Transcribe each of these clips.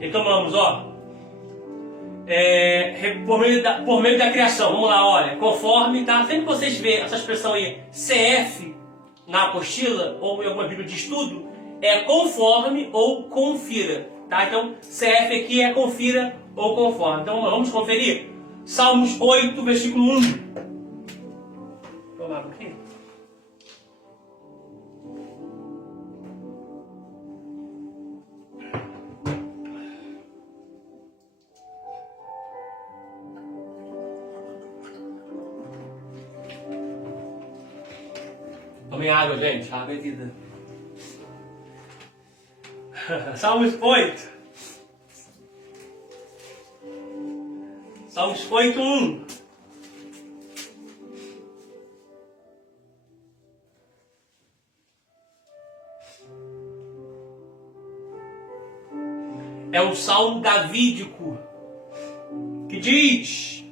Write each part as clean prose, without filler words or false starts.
Então vamos, por meio da criação, vamos lá, olha, conforme, tá? Sempre que vocês vê essa expressão aí, CF, na apostila, ou em alguma bíblia de estudo, é conforme ou confira, tá? Então, CF aqui é confira ou conforme. Então vamos conferir. Salmos 8, versículo 1. Vamos lá, aqui. Tomem água, gente. Água é vida. Salmos 8. Salmos 8, 1. É um salmo davídico que diz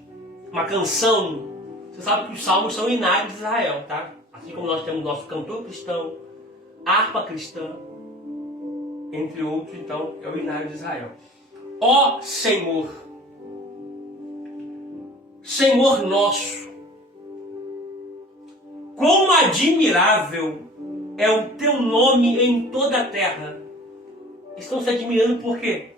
uma canção. Você sabe que os salmos são hinários de Israel, tá? Assim como nós temos nosso cantor cristão, harpa cristã, entre outros, então, é o hinário de Israel. Ó Senhor, Senhor nosso, quão admirável é o teu nome em toda a terra. Estão se admirando por quê?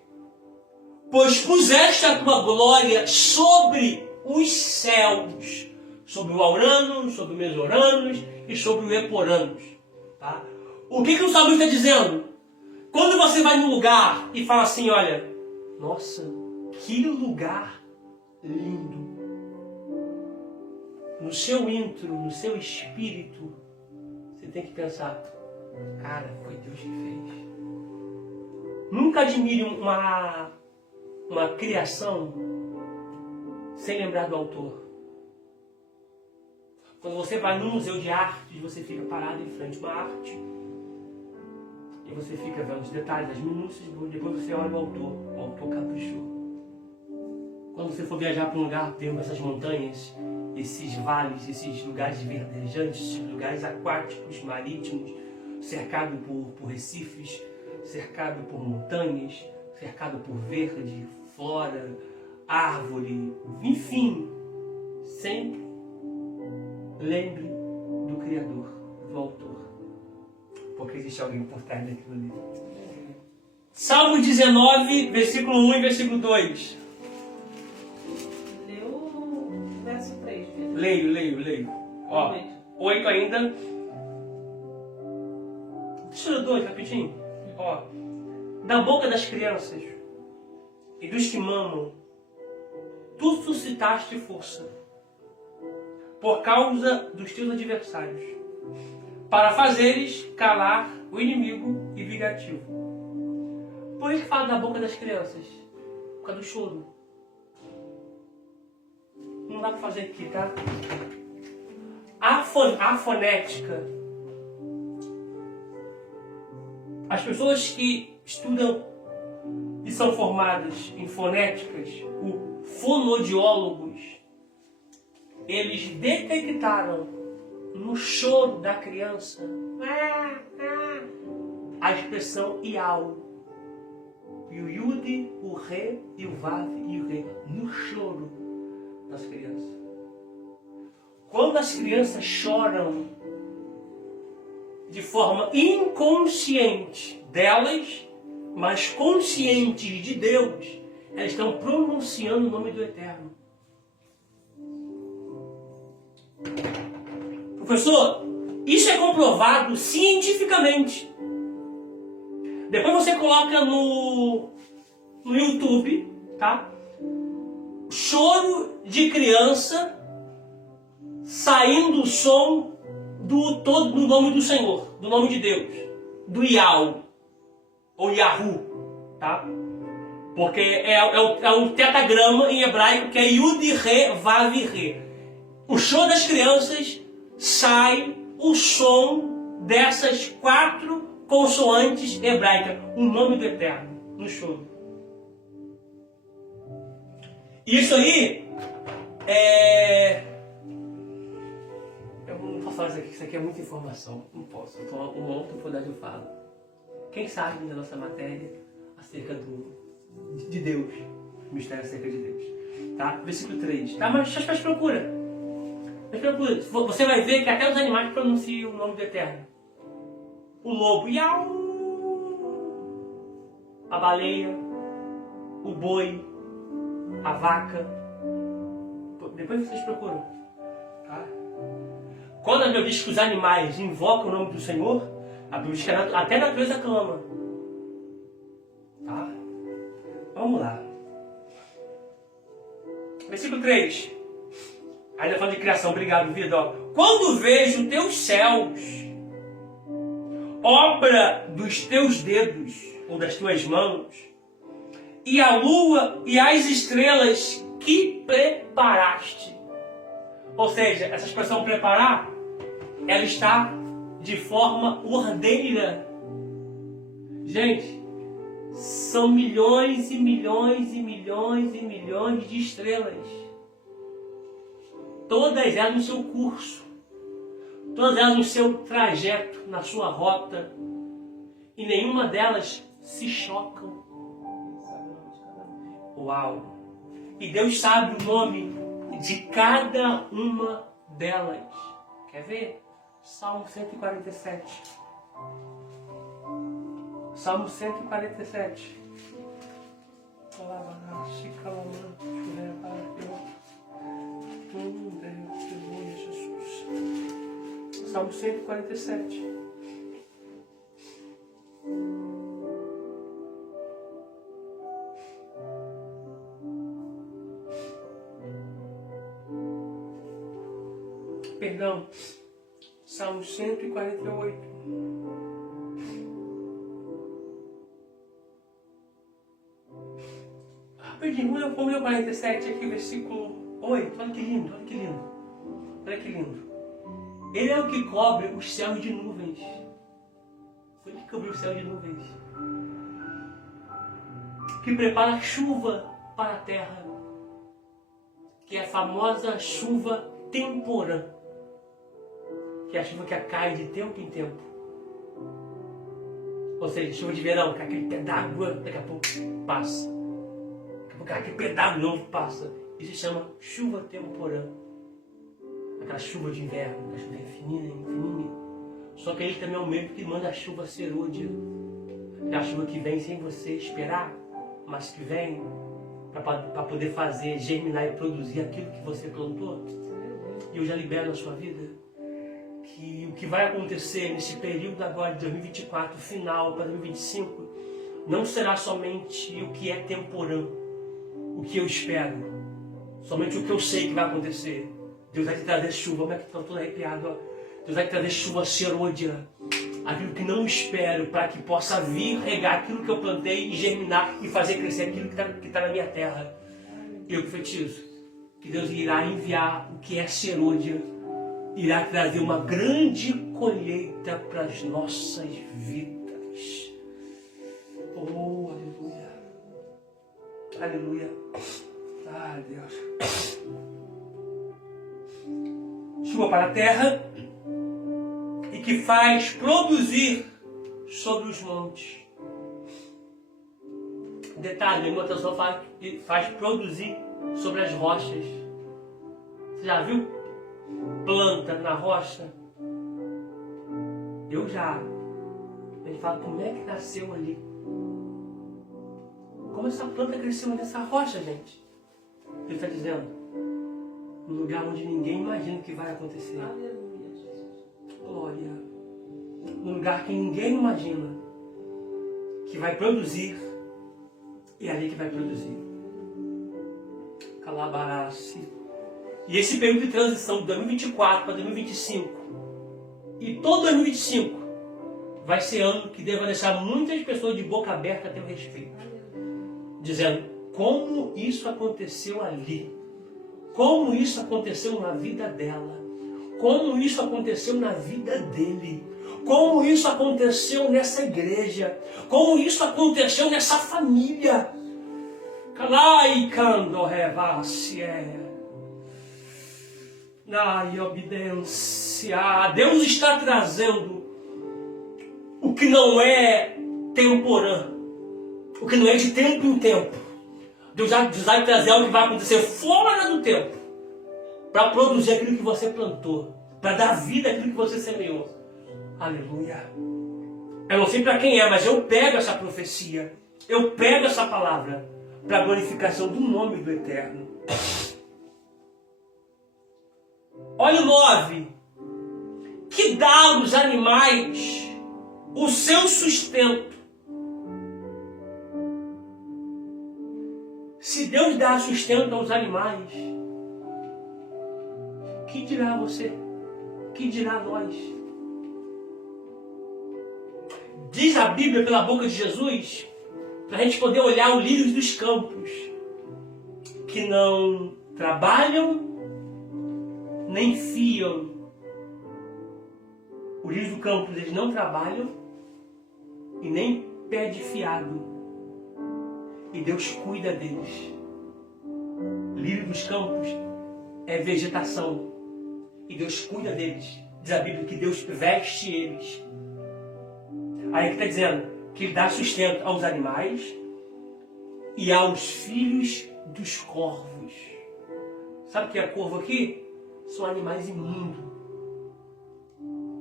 Pois puseste a tua glória sobre os céus, sobre o Auranos, sobre o Mesoranos e sobre o Eporanos. Tá? O que o salmista está dizendo? Quando você vai num lugar e fala assim, olha, nossa, que lugar lindo. No seu intro, no seu espírito, você tem que pensar, cara, foi Deus que fez. Nunca admire uma criação sem lembrar do autor. Quando você vai num museu de arte, você fica parado em frente a uma arte e você fica vendo os detalhes, as minúcias, depois você olha o autor caprichou. Quando você for viajar para um lugar, tem essas montanhas, esses vales, esses lugares verdejantes, esses lugares aquáticos, marítimos, cercado por recifes, cercado por montanhas, cercado por verde, flora, árvore, enfim, sempre lembre do Criador, do Autor, porque existe alguém por trás daquilo ali. Salmo 19, versículo 1 e versículo 2. Leu o verso 3. Leio. 8 ainda. Deixa eu ler 2 rapidinho. Da boca das crianças e dos que mamam, tu suscitaste força por causa dos teus adversários, para fazeres calar o inimigo e vingativo. Por que fala da boca das crianças? Por causa do choro. Não dá para fazer aqui, tá? A fonética. As pessoas que estudam e são formadas em fonéticas, os fonodiólogos, eles detectaram no choro da criança a expressão iau. E o iude, o re e o vav e o re. No choro das crianças. Quando as crianças choram de forma inconsciente delas, mas conscientes de Deus, elas estão pronunciando o nome do Eterno. Professor, isso é comprovado cientificamente. Depois você coloca no YouTube, tá? Choro de criança saindo o som do nome do Senhor, do nome de Deus, do Iau, ou Yahu, tá? Porque é um tetagrama em hebraico que é Yud, Re, Vav, Re. O choro das crianças sai o som dessas 4 consoantes hebraicas, o nome do Eterno, no choro. Isso aí eu não posso falar isso aqui é muita informação, não posso. Uma outra oportunidade eu falo. Quem sabe da nossa matéria acerca de Deus. Mistério acerca de Deus. Tá? Versículo 3. Tá? Mas procura. Mas procura. Você vai ver que até os animais pronunciam o nome do Eterno. O lobo, iau! A baleia, o boi, a vaca. Depois vocês procuram. Tá? Quando a Bíblia diz que os animais invocam o nome do Senhor, a Bíblia diz que até a natureza clama. Tá? Vamos lá. Versículo 3. Ainda falando de criação, obrigado, vida. Ó. Quando vejo teus céus, obra dos teus dedos, ou das tuas mãos, e a lua e as estrelas que preparaste. Ou seja, essa expressão preparar, ela está de forma ordeira. Gente, são milhões e milhões e milhões e milhões de estrelas. Todas elas no seu curso. Todas elas no seu trajeto, na sua rota. E nenhuma delas se chocam. Uau! E Deus sabe o nome de cada uma delas. Quer ver? Salmo 147. Salmo 147. Salmo 147. Perdão, Salmo 148. Rapidinho, vamos ler o 47 aqui, versículo 8. Olha que lindo, olha que lindo. Olha que lindo. Ele é o que cobre os céus de nuvens. Foi ele que cobriu os céus de nuvens. Que prepara chuva para a terra. Que é a famosa chuva temporã. Que é a chuva que cai de tempo em tempo. Ou seja, chuva de verão, que aquele pé d'água, daqui a pouco passa. Daqui a pouco aquele pé d'água novo passa. Isso se chama chuva temporã. Aquela chuva de inverno, aquela chuva fininha. Só que ele também é o mesmo que manda a chuva serôdia. Aquela chuva que vem sem você esperar, mas que vem para poder fazer, germinar e produzir aquilo que você plantou. E eu já libero na sua vida que o que vai acontecer nesse período agora de 2024, final para 2025, não será somente o que é temporã, o que eu espero, somente o que eu sei que vai acontecer. Deus vai te trazer chuva, como é que estou todo arrepiado, ó. Deus vai te trazer chuva serôdia, aquilo que não espero, para que possa vir regar aquilo que eu plantei e germinar e fazer crescer aquilo que está na minha terra. Eu profetizo que Deus irá enviar o que é serôdia, irá trazer uma grande colheita para as nossas vidas. Oh, aleluia. Aleluia. Ah, Deus. Chuva para a terra e que faz produzir sobre os montes. Detalhe, a imitação faz produzir sobre as rochas. Você já viu planta na rocha? Eu já. Ele fala, como é que nasceu ali? Como essa planta cresceu nessa rocha, gente? Ele está dizendo, num lugar onde ninguém imagina o que vai acontecer. Aleluia, Jesus. Glória. Num lugar que ninguém imagina que vai produzir. E é ali que vai produzir. Calabarace. E esse período de transição de 2024 para 2025 e todo 2025 vai ser ano que deva deixar muitas pessoas de boca aberta a teu respeito. Dizendo, como isso aconteceu ali? Como isso aconteceu na vida dela? Como isso aconteceu na vida dele? Como isso aconteceu nessa igreja? Como isso aconteceu nessa família? Calai cando revacie. Ai, obediência. Deus está trazendo o que não é temporã. o que não é de tempo em tempo. Deus vai trazer algo que vai acontecer fora do tempo, para produzir aquilo que você plantou, para dar vida àquilo que você semeou. Aleluia. Eu não sei para quem é, mas eu pego essa profecia, eu pego essa palavra para a glorificação do nome do Eterno. Olha o 9. Que dá aos animais o seu sustento. Se Deus dá sustento aos animais, que dirá você? Que dirá nós? Diz a Bíblia pela boca de Jesus, para a gente poder olhar os lírios dos campos, que não trabalham, nem fiam. Os lírios do campo, eles não trabalham e nem pede fiado. E Deus cuida deles. Lírio dos campos é vegetação. E Deus cuida deles. Diz a Bíblia que Deus veste eles. Aí que está dizendo que Ele dá sustento aos animais e aos filhos dos corvos. Sabe o que é corvo aqui? São animais imundos.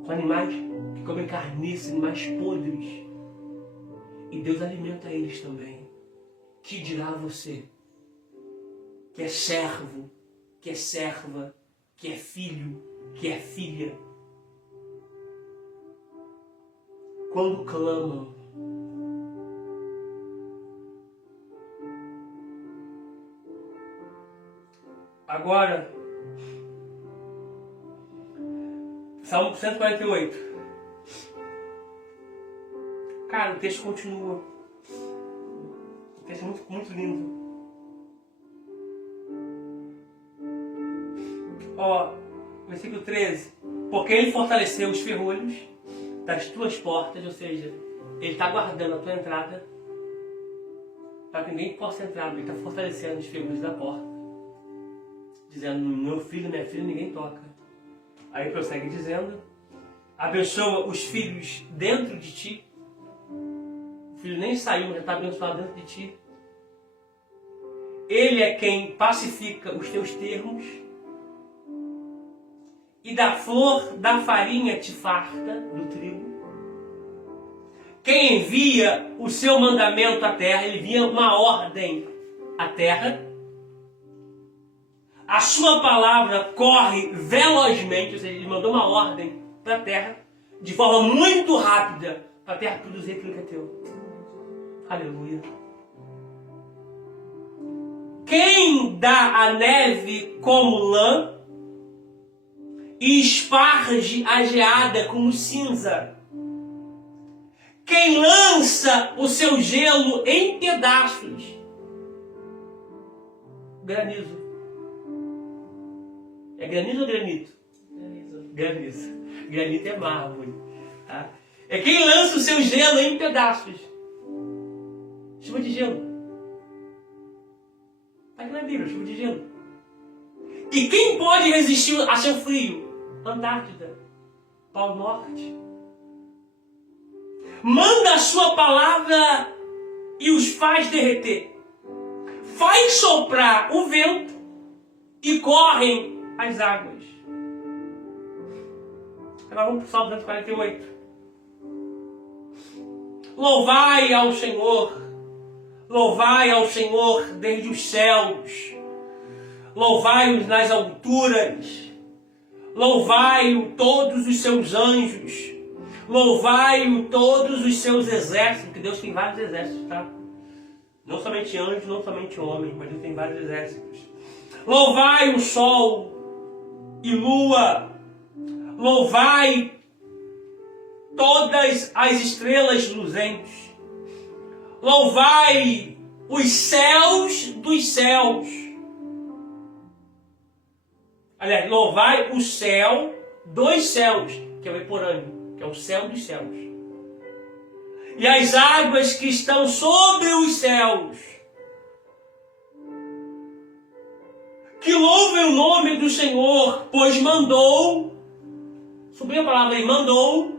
São animais que comem carniça, animais podres. E Deus alimenta eles também. Que dirá você, que é servo, que é serva, que é filho, que é filha? Quando clamam, agora, Salmo 148. Cara, o texto continua. O texto é muito, muito lindo. Ó, versículo 13. Porque Ele fortaleceu os ferrolhos das tuas portas, ou seja, Ele está guardando a tua entrada para que ninguém possa entrar. Ele está fortalecendo os ferrolhos da porta, dizendo: meu filho, minha filha, ninguém toca. Aí prossegue dizendo: abençoa os filhos dentro de ti. O filho nem saiu, mas já está abençoado dentro de ti. Ele é quem pacifica os teus termos, e da flor da farinha te farta do trigo. Quem envia o seu mandamento à terra, ele envia uma ordem à terra. A sua palavra corre velozmente, ou seja, ele mandou uma ordem para a terra, de forma muito rápida, para a terra produzir aquilo que é teu. Aleluia. Quem dá a neve como lã e esparge a geada como cinza? Quem lança o seu gelo em pedaços? Granizo. É granizo ou granito? Granizo. Granito é mármore. Tá? É quem lança o seu gelo em pedaços. Chuva de gelo. Está aqui na Bíblia, chuva de gelo. E quem pode resistir a seu frio? Antártida. Polo Norte. Manda a sua palavra e os faz derreter. Faz soprar o vento e correm as águas. Agora vamos para o Salmo 148. Louvai ao Senhor desde os céus, louvai-o nas alturas, louvai-o todos os seus anjos, louvai-o todos os seus exércitos, porque Deus tem vários exércitos, tá? Não somente anjos, não somente homens, mas Deus tem vários exércitos. Louvai o sol e lua, louvai todas as estrelas luzentes, louvai os céus dos céus. Aliás, louvai o céu dos céus, que é o eporâneo, que é o céu dos céus. E as águas que estão sobre os céus, que louvem o nome do Senhor, pois mandou, subiu a palavra aí, mandou,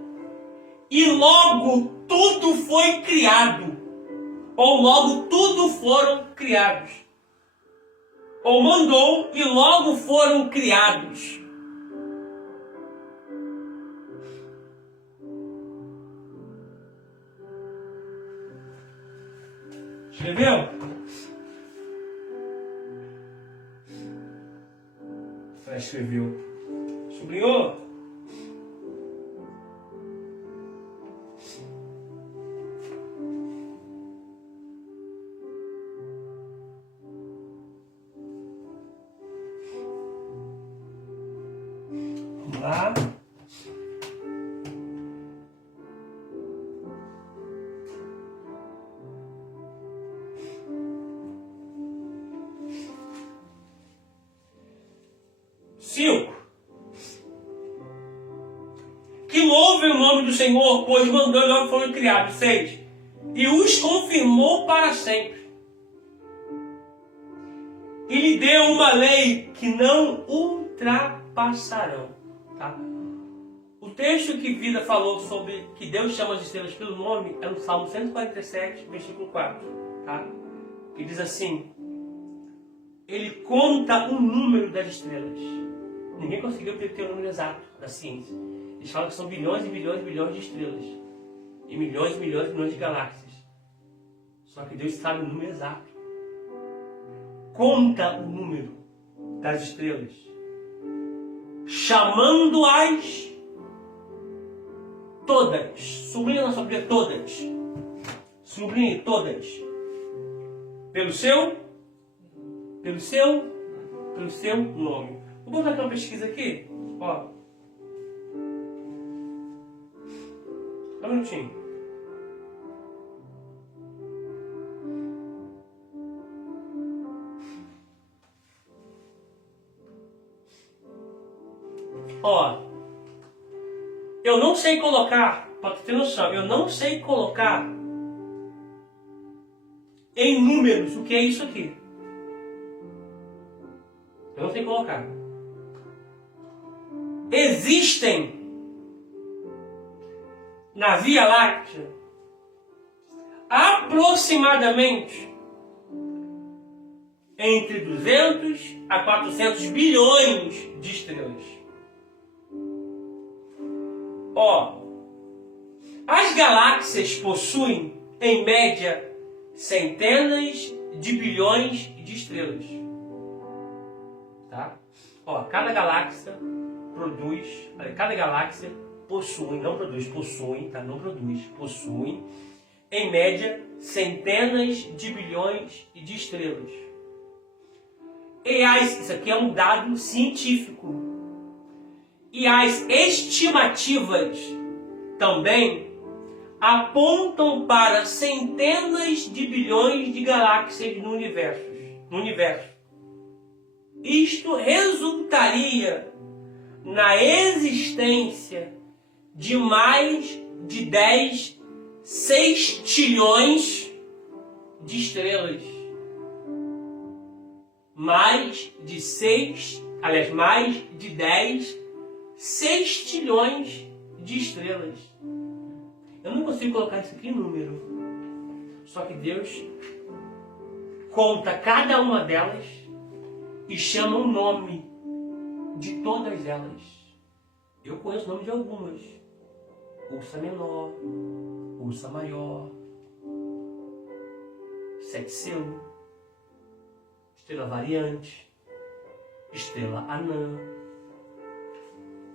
e logo tudo foi criado. ou logo tudo foram criados. Ou mandou e logo foram criados. Escreveu? Já escreveu. Sublinhou? Vamos lá. Que louvem o nome do Senhor, pois mandou e logo foram criados. 6. E os confirmou para sempre. E lhe deu uma lei que não ultrapassarão. Tá? O texto que Vida falou sobre que Deus chama as estrelas pelo nome é no Salmo 147, versículo 4. Tá? Que diz assim: Ele conta o número das estrelas. Ninguém conseguiu ter o número exato da ciência. Eles falam que são bilhões e bilhões e bilhões de estrelas. E milhões e milhões e milhões de galáxias. Só que Deus sabe o número exato. Conta o número das estrelas. Chamando-as todas. Sublinha na sua Bíblia todas. Sublinhe todas. Pelo seu nome. Vou botar aqui uma pesquisa aqui. Ó. Só um minutinho. Ó. Eu não sei colocar, para ter noção, eu não sei colocar em números o que é isso aqui. Eu não sei colocar. Existem na Via Láctea aproximadamente entre 200 a 400 bilhões de estrelas. Ó, as galáxias possuem, em média, centenas de bilhões de estrelas. Tá? Ó, cada galáxia possui, não produz, possui, tá? Não produz, possui, em média, centenas de bilhões de estrelas. E isso aqui é um dado científico. E as estimativas também apontam para centenas de bilhões de galáxias no universo. Isto resultaria na existência de mais de 10 sextilhões de estrelas. Mais de 10 sextilhões de estrelas. Eu não consigo colocar isso aqui em número. Só que Deus conta cada uma delas e chama o nome de todas elas. Eu conheço o nome de algumas. Ursa Menor, Ursa Maior, Sete Selo, Estrela Variante, Estrela Anã.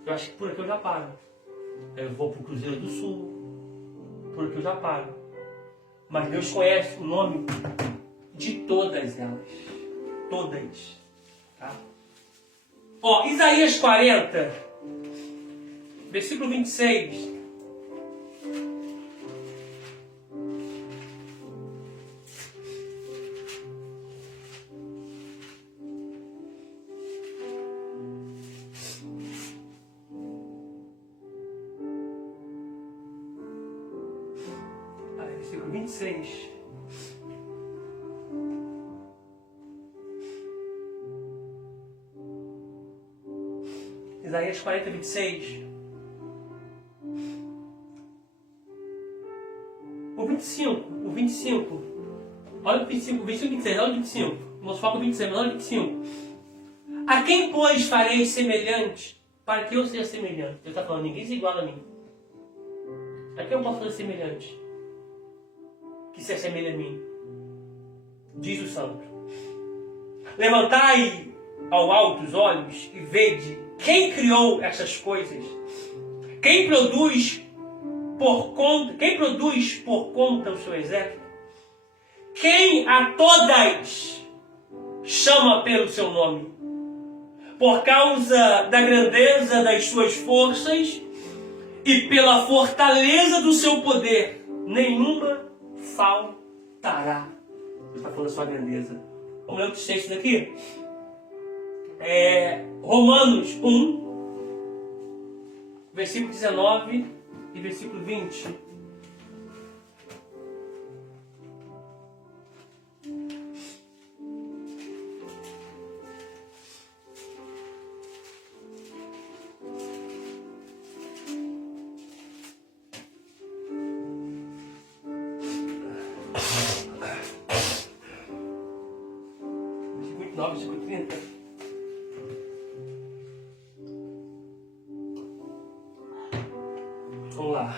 Eu acho que por aqui eu já paro. Eu vou para o Cruzeiro do Sul. Por aqui eu já paro. Mas Deus conhece o nome de todas elas. Todas. Tá? Ó, Isaías 40, versículo 26. Versículo 26. Isaías 40, 26. O 25. Olha o 25, 25, 26, olha o 25. Nosso foco é 26, mas olha o 25. A quem, pois, farei semelhante para que eu seja semelhante? Ele está falando, ninguém se iguala a mim. A quem eu posso fazer semelhante? Que se assemelha a mim. Diz o santo. Levantai ao alto os olhos e vede quem criou essas coisas. Quem produz por conta o seu exército? Quem a todas chama pelo seu nome? Por causa da grandeza das suas forças e pela fortaleza do seu poder, nenhuma faltará. Ele está falando da sua grandeza. Vamos ler outros textos aqui? Romanos 1, versículo 19 e versículo 20. Versículo 30. Vamos lá.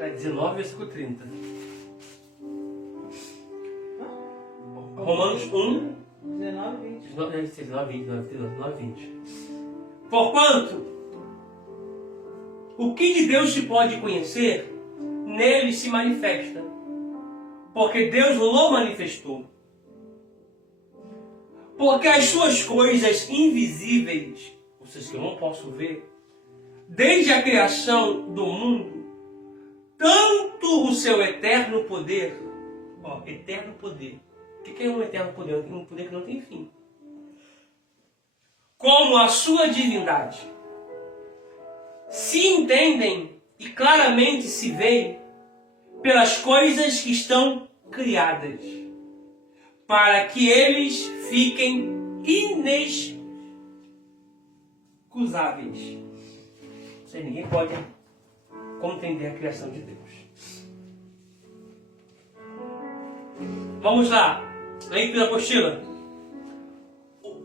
É 19, versículo 30. Romanos 1, 19, 20. 19, 20. Porquanto, o que de Deus se pode conhecer, nele se manifesta, porque Deus o manifestou. Porque as suas coisas invisíveis, ou seja, que eu não posso ver, desde a criação do mundo, tanto o seu eterno poder, eterno poder. O que é um eterno poder? Um poder que não tem fim. Como a sua divindade, se entendem e claramente se veem pelas coisas que estão criadas, para que eles fiquem inexcusáveis. Ou seja, ninguém pode compreender a criação de Deus. Vamos lá, leitura da apostila.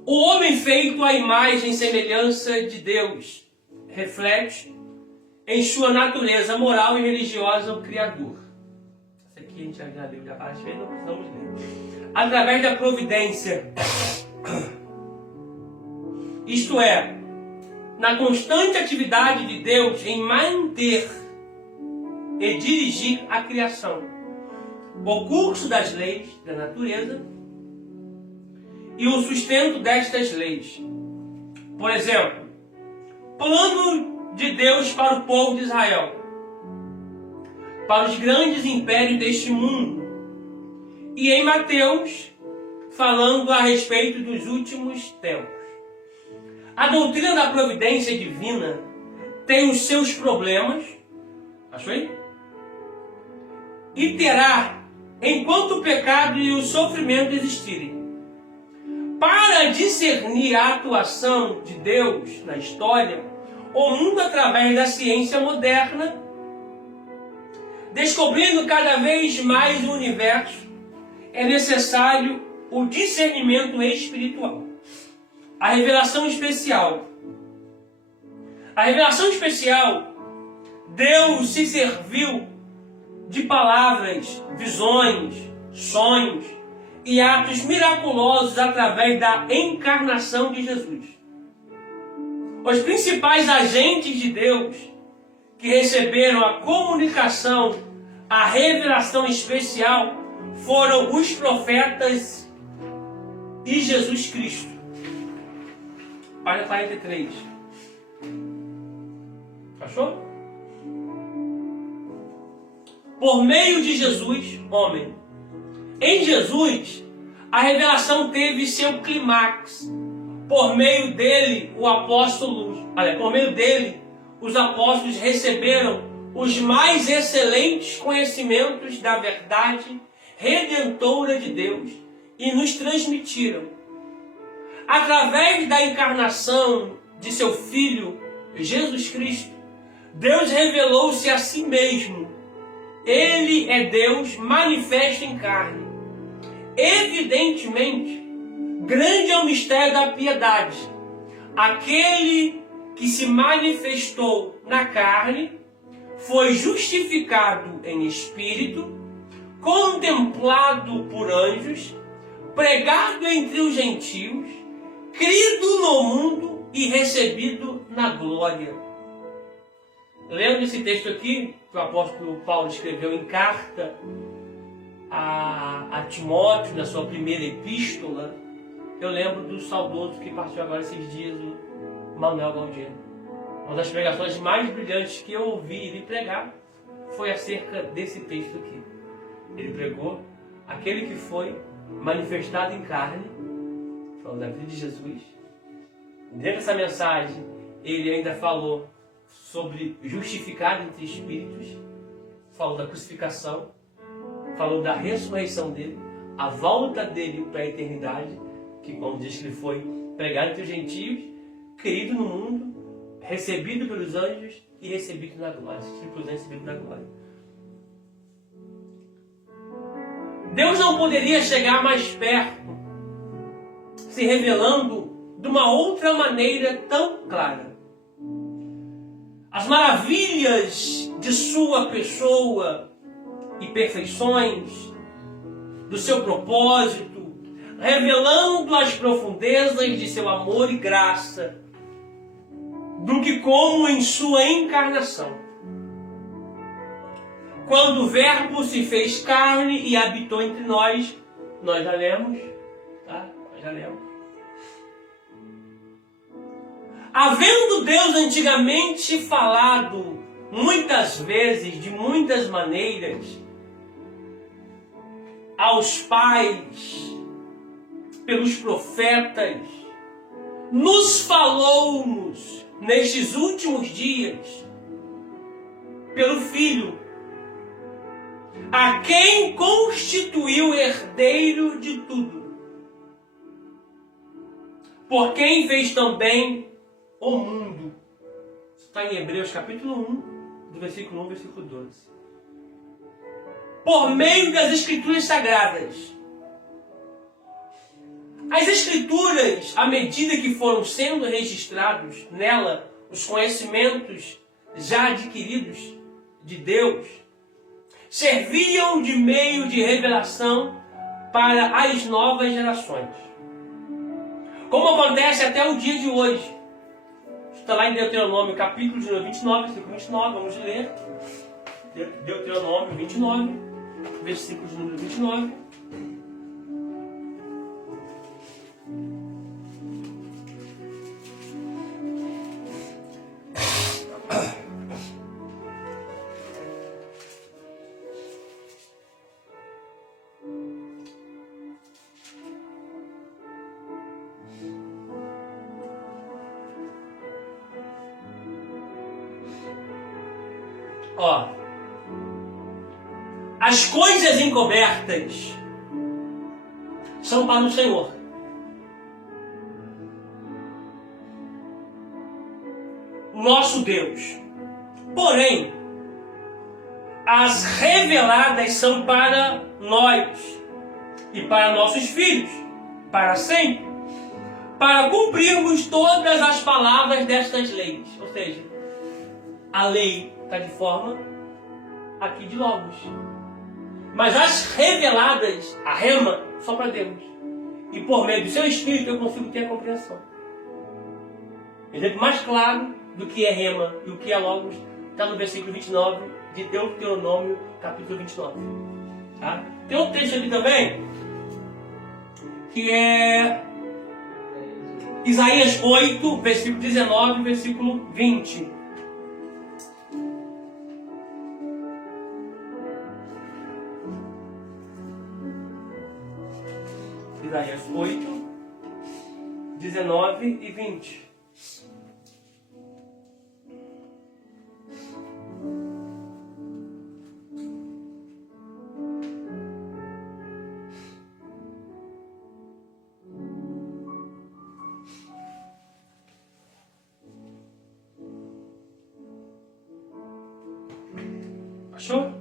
O homem feito à imagem e semelhança de Deus reflete em sua natureza moral e religiosa o Criador. Isso aqui a gente já leu, já várias vezes, não precisamos ler. Através da providência, isto é, na constante atividade de Deus em manter e dirigir a criação, o curso das leis da natureza e o sustento destas leis. Por exemplo, plano de Deus para o povo de Israel, para os grandes impérios deste mundo, e em Mateus, falando a respeito dos últimos tempos. A doutrina da providência divina tem os seus problemas, achou aí? E terá, enquanto o pecado e o sofrimento existirem. Para discernir a atuação de Deus na história, o mundo através da ciência moderna, descobrindo cada vez mais o universo, é necessário o discernimento espiritual. A revelação especial. A revelação especial, Deus se serviu de palavras, visões, sonhos e atos miraculosos através da encarnação de Jesus. Os principais agentes de Deus que receberam a comunicação, a revelação especial, foram os profetas e Jesus Cristo. Página 43. Achou? Por meio de Jesus, homem. Em Jesus, a revelação teve seu clímax. Por meio dele, por meio dele, os apóstolos receberam os mais excelentes conhecimentos da verdade redentora de Deus e nos transmitiram. Através da encarnação de seu Filho, Jesus Cristo, Deus revelou-se a si mesmo. Ele é Deus manifesto em carne. Evidentemente, grande é o mistério da piedade. Aquele que se manifestou na carne foi justificado em espírito, contemplado por anjos, pregado entre os gentios, crido no mundo e recebido na glória. Lendo esse texto aqui, que o apóstolo Paulo escreveu em carta a Timóteo, na sua primeira epístola, eu lembro do saudoso que partiu agora esses dias, o Manuel Galdino. Uma das pregações mais brilhantes que eu ouvi ele pregar foi acerca desse texto aqui. Ele pregou aquele que foi manifestado em carne, falando da vida de Jesus. Dentro dessa mensagem, ele ainda falou sobre justificado entre espíritos, falou da crucificação, falou da ressurreição dele, a volta dele para a eternidade, que como diz que ele foi pregado entre os gentios, querido no mundo, recebido pelos anjos e recebido na glória. Recebido na glória. Deus não poderia chegar mais perto, se revelando de uma outra maneira tão clara. As maravilhas de sua pessoa e perfeições, do seu propósito, revelando as profundezas de seu amor e graça, do que como em sua encarnação. Quando o Verbo se fez carne e habitou entre nós já lemos, tá? Nós já lemos. Havendo Deus antigamente falado muitas vezes, de muitas maneiras, aos pais, pelos profetas, nos falou-nos nestes últimos dias, pelo Filho, a quem constituiu herdeiro de tudo, por quem fez também o mundo. Está em Hebreus capítulo 1, do versículo 1 ao versículo 12. Por meio das Escrituras Sagradas. As Escrituras, à medida que foram sendo registrados nela os conhecimentos já adquiridos de Deus, serviam de meio de revelação para as novas gerações. Como acontece até o dia de hoje. Está lá em Deuteronômio, capítulo 29, versículo 29, vamos ler. Deuteronômio 29, versículo de número 29. Ó, as coisas encobertas são para o Senhor. Nosso Deus. Porém, as reveladas são para nós e para nossos filhos, para sempre, para cumprirmos todas as palavras destas leis. Ou seja, a lei está de forma aqui de logos. Mas as reveladas, a rema, só para Deus. E por meio do seu Espírito eu consigo ter a compreensão. Exemplo mais claro do que é rema e o que é logos está no versículo 29 de Deuteronômio, capítulo 29. Tá? Tem outro texto aqui também, que é Isaías 8, versículo 19 e versículo 20. Isaías 8, 19 e 20. Achou?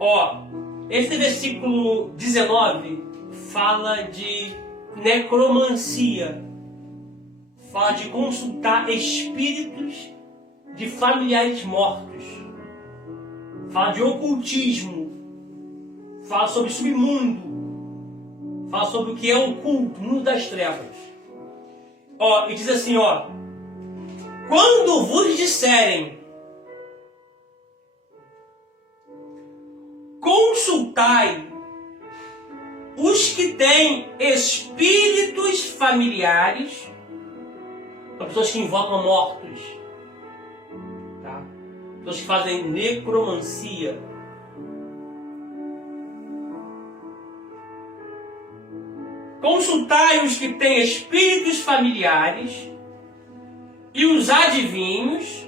Ó, esse versículo 19 fala de necromancia. Fala de consultar espíritos de familiares mortos. Fala de ocultismo. Fala sobre submundo. Fala sobre o que é oculto, mundo das trevas. Ó, e diz assim, ó. Quando vos disserem, consultai os que têm espíritos familiares, para pessoas que invocam mortos, tá? Pessoas que fazem necromancia. Consultai os que têm espíritos familiares e os adivinhos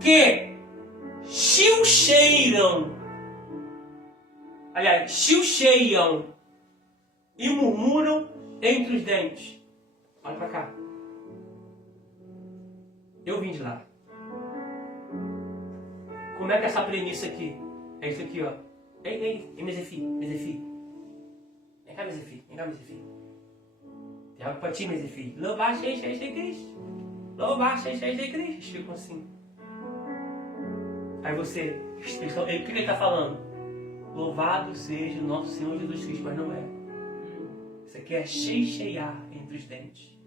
que chilcheiam e murmuram entre os dentes. Olha pra cá. Eu vim de lá. Como é que é essa premissa aqui? É isso aqui, ó. Ei, Mesefi. Vem cá, Mesefi. Tem algo pra ti, Mesefi. Louvado seja Cristo. Louvado seja Cristo. Eles ficam assim. Aí você... O que ele está falando? Louvado seja o nosso Senhor Jesus Cristo, mas não é. Isso aqui é cheiar entre os dentes.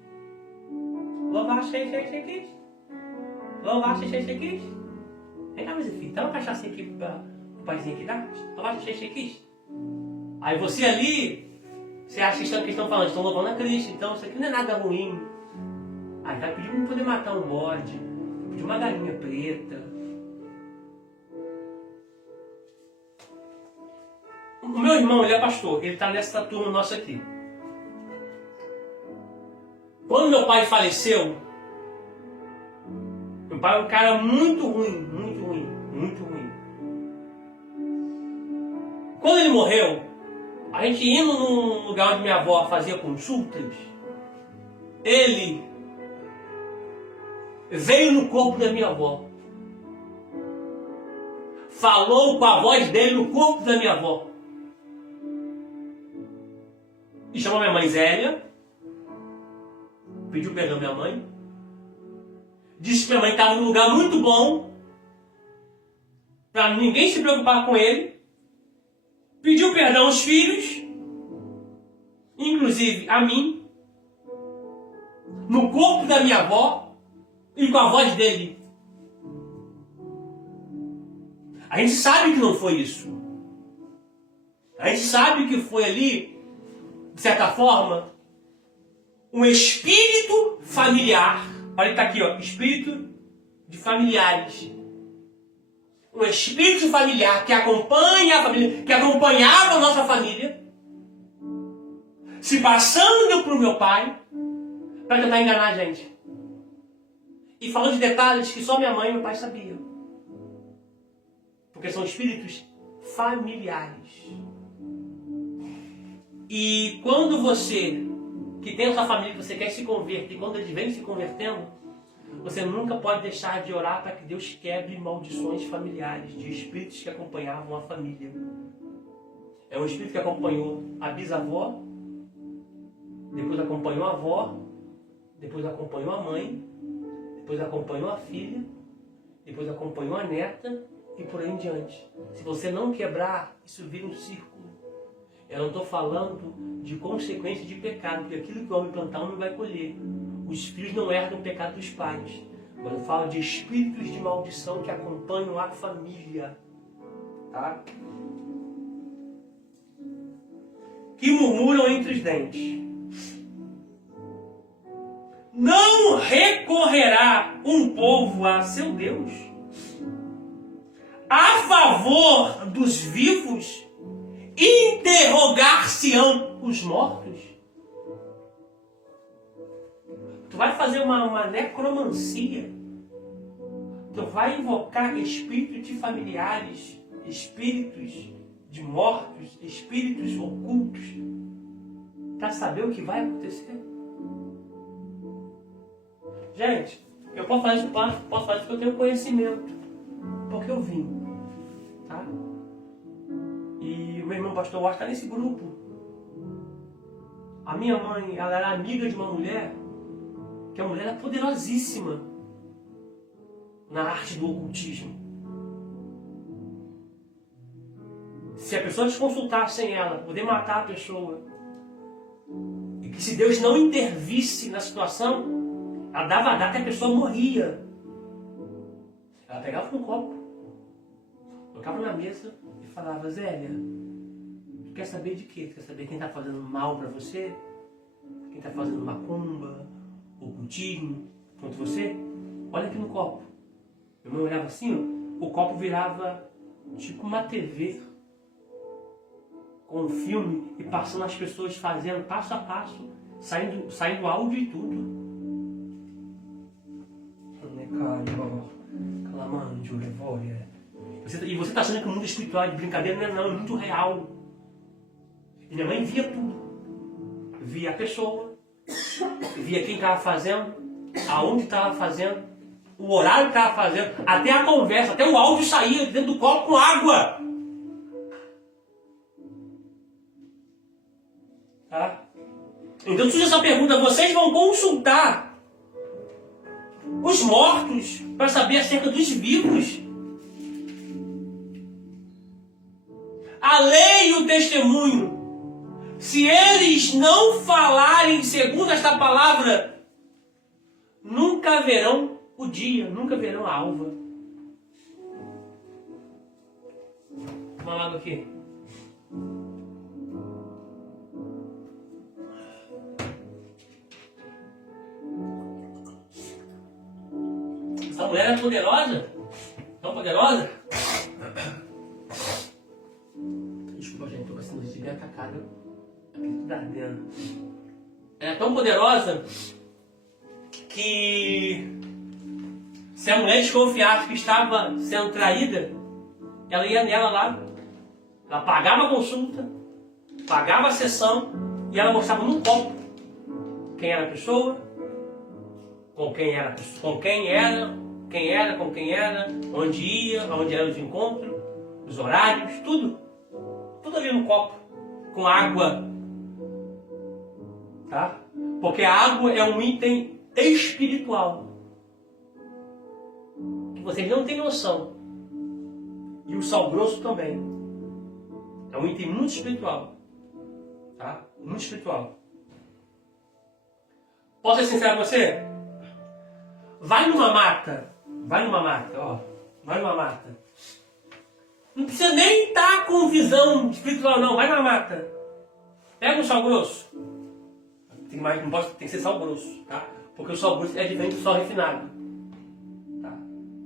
Louvado seja Cristo. Louvado seja Cristo. Vem cá, Mesefi. Dá uma cachaça aqui pro paizinho aqui, dá? Louvado seja Cristo. Aí você ali... Você acha que estão falando, estão louvando a Cristo, então isso aqui não é nada ruim. Aí tá pedindo para poder matar um bode, pedir uma galinha preta. O meu irmão, ele é pastor, ele está nessa turma nossa aqui. Quando meu pai faleceu, meu pai é um cara muito ruim. Quando ele morreu, a gente indo num lugar onde minha avó fazia consultas, ele veio no corpo da minha avó. Falou com a voz dele no corpo da minha avó. E chamou minha mãe Zélia. Pediu perdão à minha mãe. Disse que minha mãe estava num lugar muito bom, para ninguém se preocupar com ele. Pediu perdão aos filhos, inclusive a mim, no corpo da minha avó e com a voz dele. A gente sabe que não foi isso. A gente sabe que foi ali, de certa forma, um espírito familiar. Olha, está aqui, ó, espírito de familiares. Um espírito familiar que acompanha a família, que acompanhava a nossa família, se passando para o meu pai, para tentar enganar a gente. E falando de detalhes que só minha mãe e meu pai sabiam. Porque são espíritos familiares. E quando você, que tem a sua família, você quer se converter, e quando eles vêm se convertendo, você nunca pode deixar de orar para que Deus quebre maldições familiares de espíritos que acompanhavam a família. É um espírito que acompanhou a bisavó, depois acompanhou a avó, depois acompanhou a mãe, depois acompanhou a filha, depois acompanhou a neta e por aí em diante. Se você não quebrar, isso vira um círculo. Eu não estou falando de consequência de pecado, porque aquilo que o homem plantar, o homem vai colher. Os filhos não herdam o pecado dos pais. Mas eu falo de espíritos de maldição que acompanham a família. Tá? Que murmuram entre os dentes. Não recorrerá um povo a seu Deus a favor dos vivos? Interrogar-se-ão os mortos? Tu vai fazer uma necromancia. Tu vai invocar espíritos de familiares, espíritos de mortos, espíritos ocultos, para saber o que vai acontecer. Gente, Eu posso falar isso porque eu tenho conhecimento. Porque eu vim. Tá? E o meu irmão pastor Washington está nesse grupo. A minha mãe, ela era amiga de uma mulher, que a mulher era poderosíssima na arte do ocultismo. Se a pessoa desconsultasse ela, poder matar a pessoa, e que se Deus não intervisse na situação, ela dava a data e a pessoa morria. Ela pegava um copo, colocava na mesa e falava: Zélia, tu quer saber de quê? Tu quer saber quem está fazendo mal para você? Quem está fazendo macumba, ocultismo contra você? Olha aqui no copo. Meu irmão olhava assim, ó, o copo virava tipo uma TV com um filme e passando as pessoas fazendo passo a passo, saindo áudio e tudo. E você está achando que o mundo espiritual é de brincadeira? Não, é muito real. E minha mãe via tudo. Via a pessoa, via quem estava fazendo, aonde estava fazendo, o horário que estava fazendo, até a conversa, até o áudio saía dentro do copo com água. Tá? Então surge essa pergunta: vocês vão consultar os mortos para saber acerca dos vivos? A lei e o testemunho, se eles não falarem segundo esta palavra, nunca verão o dia, nunca verão a alva. Uma água aqui. Essa mulher é poderosa? Tão poderosa? Desculpa, gente, tô com essa luz de minha cara. Ela é tão poderosa que, se a mulher desconfiasse que estava sendo traída, ela ia nela lá, ela pagava a consulta, pagava a sessão e ela mostrava no copo quem era a pessoa, com quem era, onde ia, onde era os encontros, os horários, tudo ali no copo, com água. Tá? Porque a água é um item espiritual que vocês não têm noção. E o sal grosso também é um item muito espiritual. Tá? Muito espiritual. Posso ser sincero com você? Vai numa mata, ó. Vai numa mata. Não precisa nem estar com visão espiritual, não. Vai numa mata. Pega um sal grosso. Tem que ser sal grosso, tá? Porque o sal grosso é diferente do sal refinado. Tá?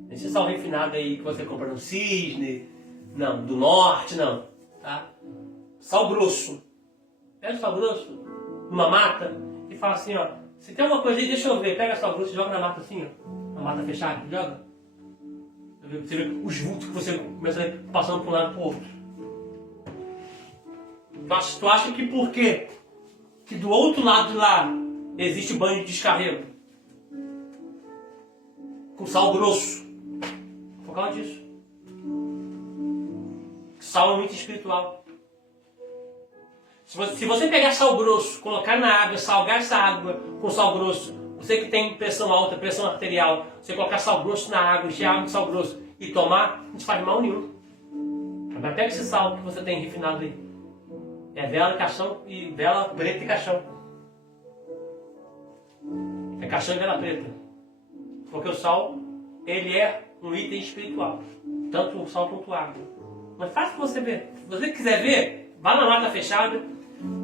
Esse sal refinado aí que você compra no Cisne, não, do Norte, não. Tá? Sal grosso. Pega o sal grosso numa mata e fala assim, ó. Se tem alguma coisa aí, deixa eu ver. Pega sal grosso e joga na mata assim, ó. Na mata fechada, joga. Você vê os vultos que você começa a ver passando para um lado e para o outro. Tu acha que por quê? Que do outro lado de lá existe banho de descarrego com sal grosso, por causa disso. Sal é muito espiritual. Se você pegar sal grosso, colocar na água, salgar essa água com sal grosso, você que tem pressão alta, pressão arterial, você colocar sal grosso na água, encher a água de sal grosso e tomar, não te faz mal nenhum. Mas pega esse sal que você tem refinado aí. É vela, caixão e vela preta e caixão. É caixão e vela preta. Porque o sal, ele é um item espiritual. Tanto o sal quanto a água. Mas fácil que você ver. Se você quiser ver, vá na mata fechada,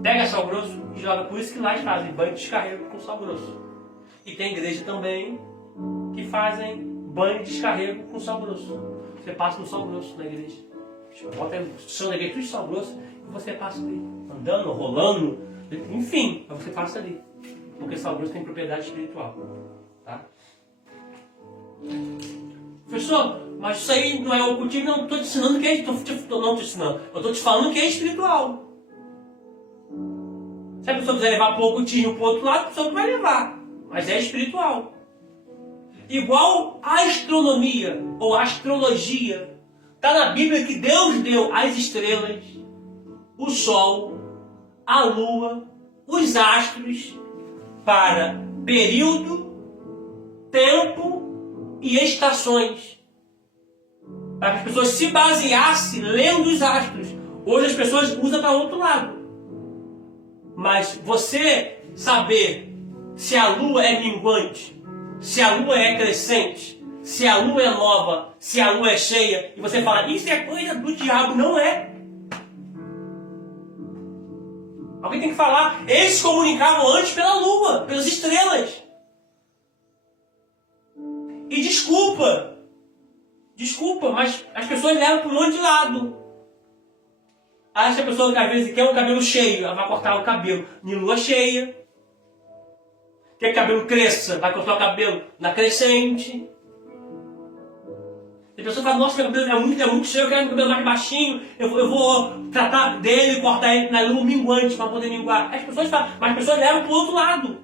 pega sal grosso e joga. Por isso que lá eles fazem banho de descarrego com sal grosso. E tem igreja também que fazem banho de descarrego com sal grosso. Você passa no sal grosso na igreja. Bota o chão da igreja tudo de sal grosso e você passa ali. Andando, rolando, enfim, você passa ali. Porque sal grosso tem propriedade espiritual. Tá? Professor, mas isso aí não é ocultismo? Não, estou te ensinando que é. Não te ensinando. Eu estou te falando que é espiritual. Se a pessoa quiser levar para o ocultismo para o outro lado, a pessoa que vai levar. Mas é espiritual. Igual a astronomia ou a astrologia, está na Bíblia que Deus deu as estrelas, o sol, a lua, os astros para período, tempo e estações. Para que as pessoas se baseassem lendo os astros. Hoje as pessoas usam para outro lado. Mas você saber se a lua é minguante, se a lua é crescente, se a lua é nova, se a lua é cheia, e você fala, isso é coisa do diabo, não é. Alguém tem que falar, eles se comunicavam antes pela lua, pelas estrelas. E desculpa, mas as pessoas levam para um monte de lado. Acha a pessoa que às vezes quer um cabelo cheio, ela vai cortar o cabelo em lua cheia. Quer que o cabelo cresça, vai cortar o cabelo na crescente. A pessoa fala, nossa, meu cabelo é muito cheio, eu quero um cabelo mais baixinho, eu vou tratar dele e cortar ele na lua minguante para poder minguar. As pessoas falam, mas as pessoas levam para o outro lado.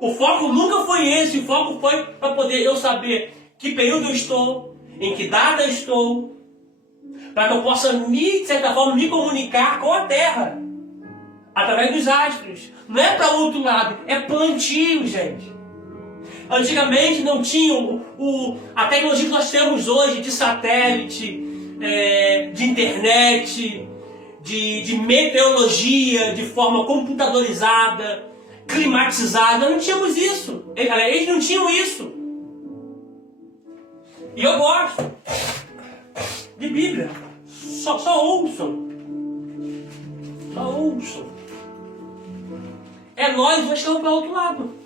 O foco nunca foi esse, o foco foi para poder eu saber que período eu estou, em que data eu estou, para que eu possa, de certa forma, me comunicar com a Terra, através dos astros. Não é para o outro lado, é plantio, gente. Antigamente não tinham a tecnologia que nós temos hoje de satélite, de internet, de meteorologia, de forma computadorizada, climatizada. Não tínhamos isso. Eles não tinham isso. E eu gosto de Bíblia. Só ouçam. Só ouçam. É nós que estamos para o outro lado.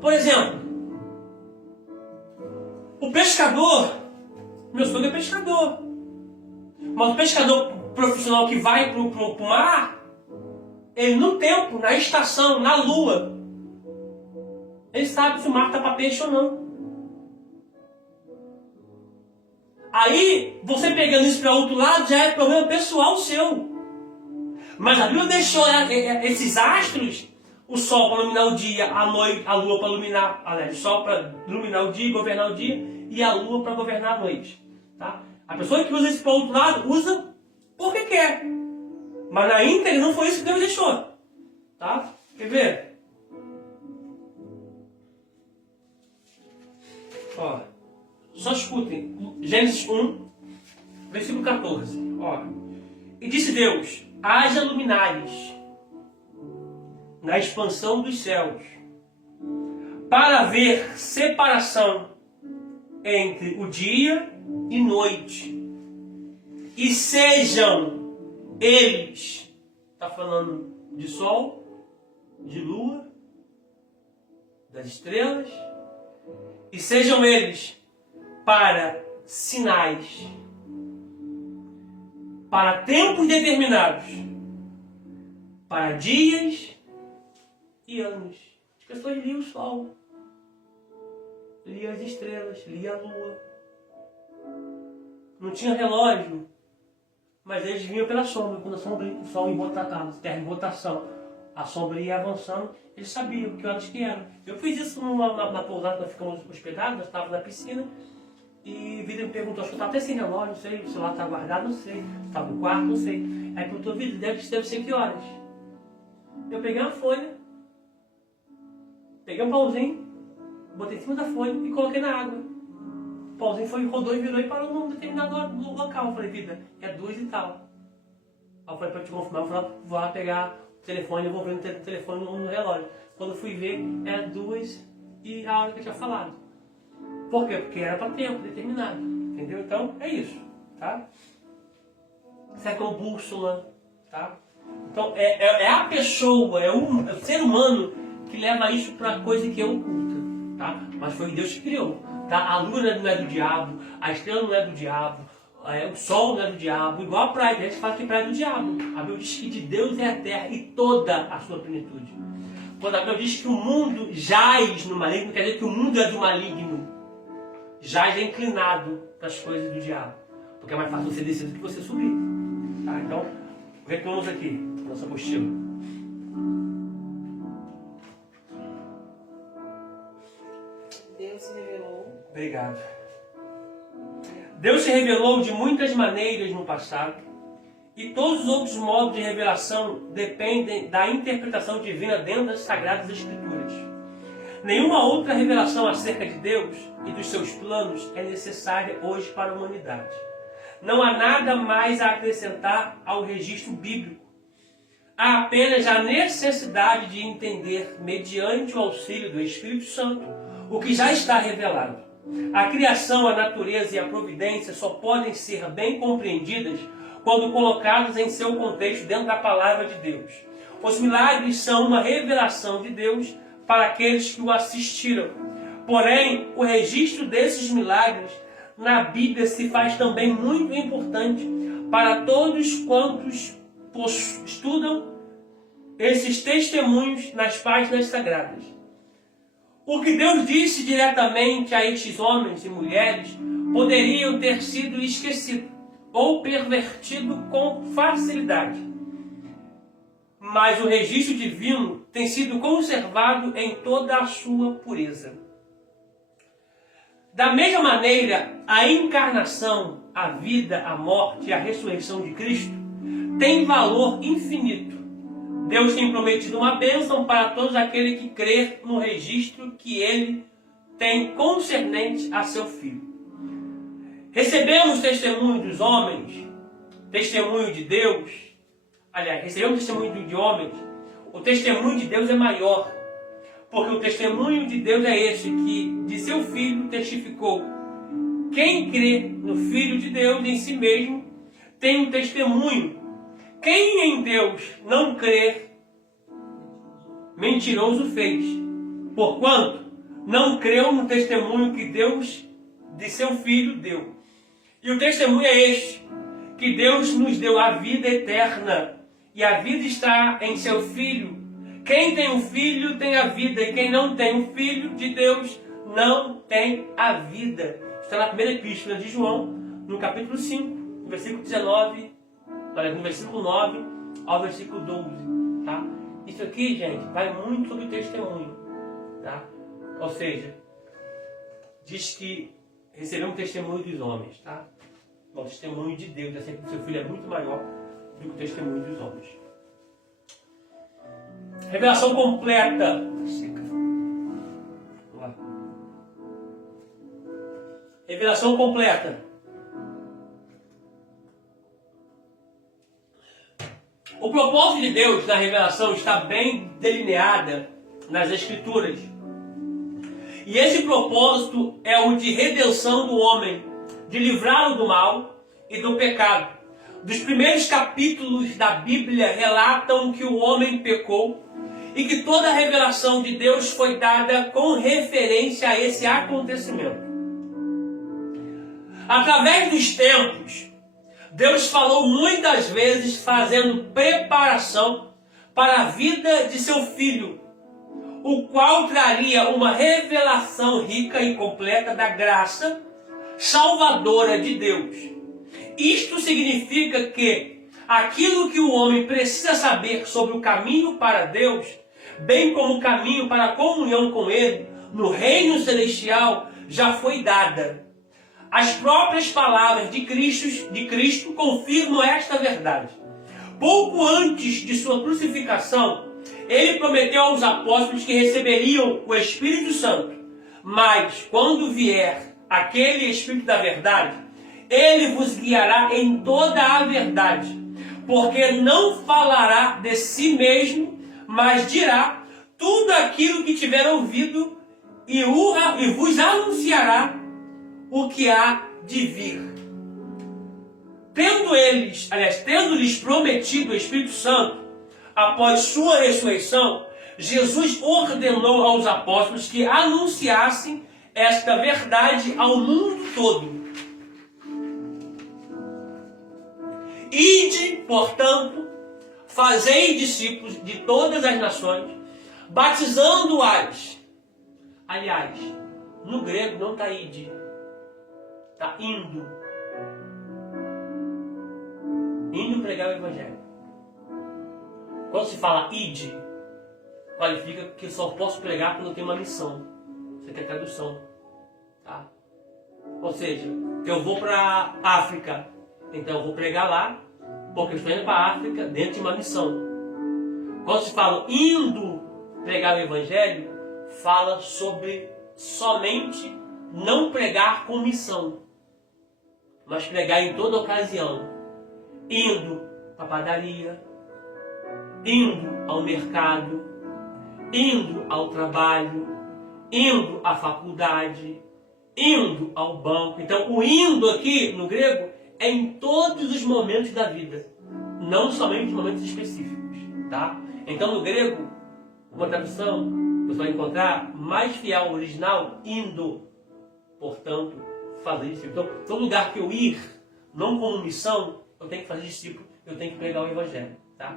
Por exemplo, o pescador, meu sogro é pescador, mas o pescador profissional que vai para o mar, ele no tempo, na estação, na lua, ele sabe se o mar está para peixe ou não. Aí, você pegando isso para outro lado, já é problema pessoal seu. Mas a Bíblia deixou esses astros, o sol para iluminar o dia, a noite, a lua para iluminar, o sol para iluminar o dia e governar o dia, e a lua para governar a noite. Tá? A pessoa que usa isso para o outro lado, usa porque quer. Mas na íntegra não foi isso que Deus deixou. Tá? Quer ver? Ó, só escutem. Gênesis 1, versículo 14. Ó. E disse Deus, haja luminares na expansão dos céus, para haver separação entre o dia e noite, e sejam eles, está falando de sol, de lua, das estrelas, e sejam eles para sinais, para tempos determinados, para dias e anos. As pessoas liam o sol, liam as estrelas, liam a lua. Não tinha relógio, mas eles vinham pela sombra. Quando o sol em rotação, terra em rotação, a sombra ia avançando, eles sabiam que horas que eram. Eu fiz isso na pousada, nós ficamos hospedados, nós estávamos na piscina, e o Vida me perguntou, acho que eu estava até sem relógio, não sei, o celular estava guardado, não sei, estava no quarto, não sei. Aí perguntou, Vida, deve ser que horas? Eu peguei uma folha, peguei um pauzinho, botei em cima da folha e coloquei na água. O pauzinho rodou e virou e parou num determinado local. Eu falei, Vida, é 2 e tal. Aí eu falei, para te confirmar, vou lá pegar o telefone, eu vou ver no telefone no relógio. Quando eu fui ver, era 2 e a hora que eu tinha falado. Por quê? Porque era para tempo determinado. Entendeu? Então, é isso. Tá? Isso é com bússola. Tá? Então, é a pessoa, é o ser humano que leva isso para coisa que é oculta, tá? Mas foi Deus que criou, tá? A lua não é do diabo, a estrela não é do diabo, o sol não é do diabo, igual a praia, a gente fala que a praia é do diabo. A Bíblia diz que de Deus é a terra e toda a sua plenitude. Quando a Bíblia diz que o mundo jaz no maligno, quer dizer que o mundo é do maligno. Jaz é inclinado para as coisas do diabo, porque é mais fácil você descer do que você subir, tá? Então, retomamos aqui nossa apostila. Obrigado. Deus se revelou de muitas maneiras no passado, e todos os outros modos de revelação dependem da interpretação divina dentro das Sagradas Escrituras. Nenhuma outra revelação acerca de Deus e dos seus planos é necessária hoje para a humanidade. Não há nada mais a acrescentar ao registro bíblico. Há apenas a necessidade de entender, mediante o auxílio do Espírito Santo, o que já está revelado. A criação, a natureza e a providência só podem ser bem compreendidas quando colocadas em seu contexto dentro da palavra de Deus. Os milagres são uma revelação de Deus para aqueles que o assistiram. Porém, o registro desses milagres na Bíblia se faz também muito importante para todos quantos estudam esses testemunhos nas páginas sagradas. O que Deus disse diretamente a estes homens e mulheres poderiam ter sido esquecido ou pervertido com facilidade. Mas o registro divino tem sido conservado em toda a sua pureza. Da mesma maneira, a encarnação, a vida, a morte e a ressurreição de Cristo têm valor infinito. Deus tem prometido uma bênção para todos aqueles que crêem no registro que Ele tem concernente a seu Filho. Recebemos testemunho dos homens, testemunho de Deus. Aliás, recebemos testemunho de homens. O testemunho de Deus é maior, porque o testemunho de Deus é esse, que de seu Filho testificou. Quem crê no Filho de Deus em si mesmo tem um testemunho. Quem em Deus não crê, mentiroso fez, porquanto não creu no testemunho que Deus de seu Filho deu. E o testemunho é este, que Deus nos deu a vida eterna, e a vida está em seu Filho. Quem tem um Filho tem a vida, e quem não tem o Filho de Deus não tem a vida. Está na primeira epístola de João, no capítulo 5, no versículo 19, no versículo 9 ao versículo 12. Tá? Isso aqui, gente, vai muito sobre o testemunho. Tá? Ou seja, diz que recebemos testemunho dos homens. Tá? O testemunho de Deus, é sempre que o seu Filho é muito maior do que o testemunho dos homens. Revelação completa. Vamos lá. Revelação completa. O propósito de Deus na revelação está bem delineada nas Escrituras. E esse propósito é o de redenção do homem, de livrá-lo do mal e do pecado. Dos primeiros capítulos da Bíblia relatam que o homem pecou e que toda a revelação de Deus foi dada com referência a esse acontecimento. Através dos tempos, Deus falou muitas vezes fazendo preparação para a vida de seu Filho, o qual traria uma revelação rica e completa da graça salvadora de Deus. Isto significa que aquilo que o homem precisa saber sobre o caminho para Deus, bem como o caminho para a comunhão com Ele, no reino celestial, já foi dada. As próprias palavras de Cristo confirmam esta verdade. Pouco antes de sua crucificação, Ele prometeu aos apóstolos que receberiam o Espírito Santo. Mas, quando vier aquele Espírito da verdade, Ele vos guiará em toda a verdade, porque não falará de si mesmo, mas dirá tudo aquilo que tiver ouvido e vos anunciará o que há de vir. Tendo-lhes prometido o Espírito Santo, após sua ressurreição, Jesus ordenou aos apóstolos que anunciassem esta verdade ao mundo todo. Ide, portanto, fazei discípulos de todas as nações, batizando-as. Aliás, no grego não está ide, está indo. Indo pregar o Evangelho. Quando se fala ide, qualifica que eu só posso pregar quando eu tenho uma missão. Isso aqui é tradução. Tá? Ou seja, eu vou para a África, então eu vou pregar lá, porque eu estou indo para a África dentro de uma missão. Quando se fala indo pregar o Evangelho, fala sobre somente não pregar com missão, mas pregar em toda ocasião. Indo para a padaria, indo ao mercado, indo ao trabalho, indo à faculdade, indo ao banco. Então, o indo aqui, no grego, é em todos os momentos da vida, não somente em momentos específicos, tá? Então, no grego, uma tradução, você vai encontrar mais fiel ao original, indo. Portanto, fazer discípulo. Então, todo lugar que eu ir, não como missão, eu tenho que fazer discípulo, eu tenho que pregar o Evangelho, tá?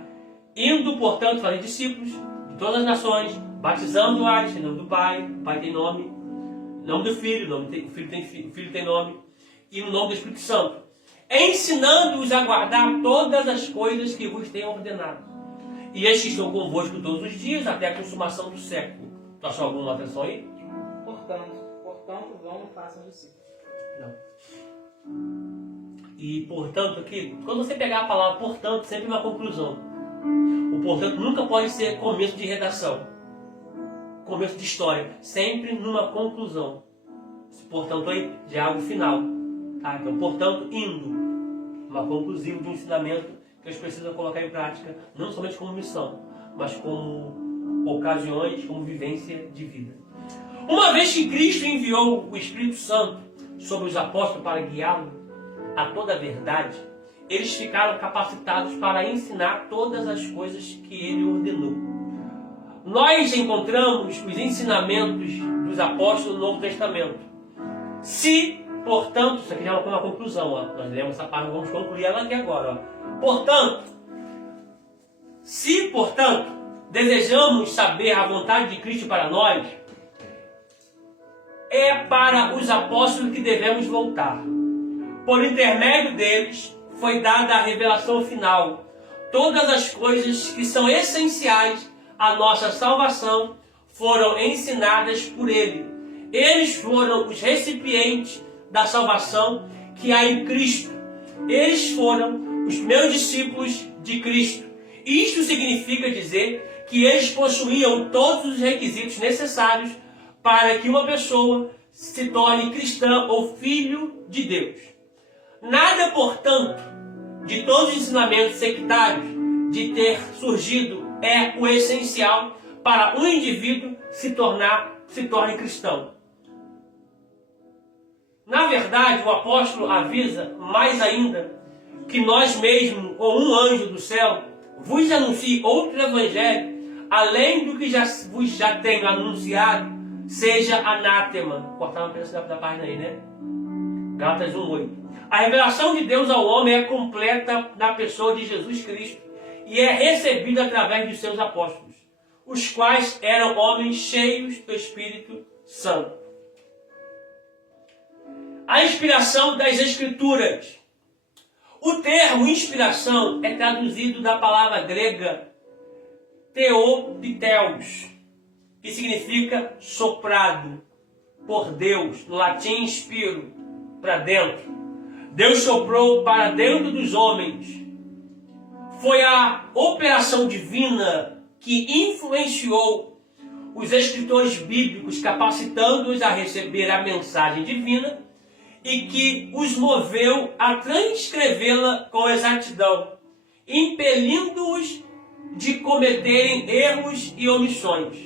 Indo, portanto, fazer discípulos de todas as nações, batizando-as em nome do Pai, o Pai tem nome, nome do Filho, o Filho tem nome, e no nome do Espírito Santo, ensinando-os a guardar todas as coisas que vos tenho ordenado. E eis que estou convosco todos os dias, até a consumação do século. Tu achou alguma atenção aí? Portanto, vão e façam discípulos. Não. E, portanto, aqui, quando você pegar a palavra portanto, sempre uma conclusão. O portanto nunca pode ser começo de redação, começo de história, sempre numa conclusão. Portanto, aí já é algo final. Tá? Então, portanto, indo, uma conclusiva do ensinamento que eles precisam colocar em prática, não somente como missão, mas como ocasiões, como vivência de vida. Uma vez que Cristo enviou o Espírito Santo sobre os apóstolos para guiá-los a toda a verdade, eles ficaram capacitados para ensinar todas as coisas que ele ordenou. Nós encontramos os ensinamentos dos apóstolos no Novo Testamento. Se, portanto, isso aqui já é uma conclusão, ó. Nós lemos essa parte, vamos concluir ela aqui agora. Ó. Portanto, se, portanto, desejamos saber a vontade de Cristo para nós, é para os apóstolos que devemos voltar. Por intermédio deles, foi dada a revelação final. Todas as coisas que são essenciais à nossa salvação foram ensinadas por ele. Eles foram os recipientes da salvação que há em Cristo. Eles foram os meus discípulos de Cristo. Isto significa dizer que eles possuíam todos os requisitos necessários para que uma pessoa se torne cristã ou filho de Deus. Nada, portanto, de todos os ensinamentos sectários de ter surgido é o essencial para o indivíduo se torne cristão. Na verdade, o apóstolo avisa mais ainda que nós mesmos, ou um anjo do céu, vos anuncie outro evangelho, além do que vos já tenho anunciado, seja anátema. Cortar uma pedaço da página aí, né? Gálatas 1:8. A revelação de Deus ao homem é completa na pessoa de Jesus Cristo e é recebida através de seus apóstolos, os quais eram homens cheios do Espírito Santo. A inspiração das Escrituras. O termo inspiração é traduzido da palavra grega theopteos, que significa soprado por Deus, no latim inspiro, para dentro. Deus soprou para dentro dos homens. Foi a operação divina que influenciou os escritores bíblicos, capacitando-os a receber a mensagem divina e que os moveu a transcrevê-la com exatidão, impelindo-os de cometerem erros e omissões,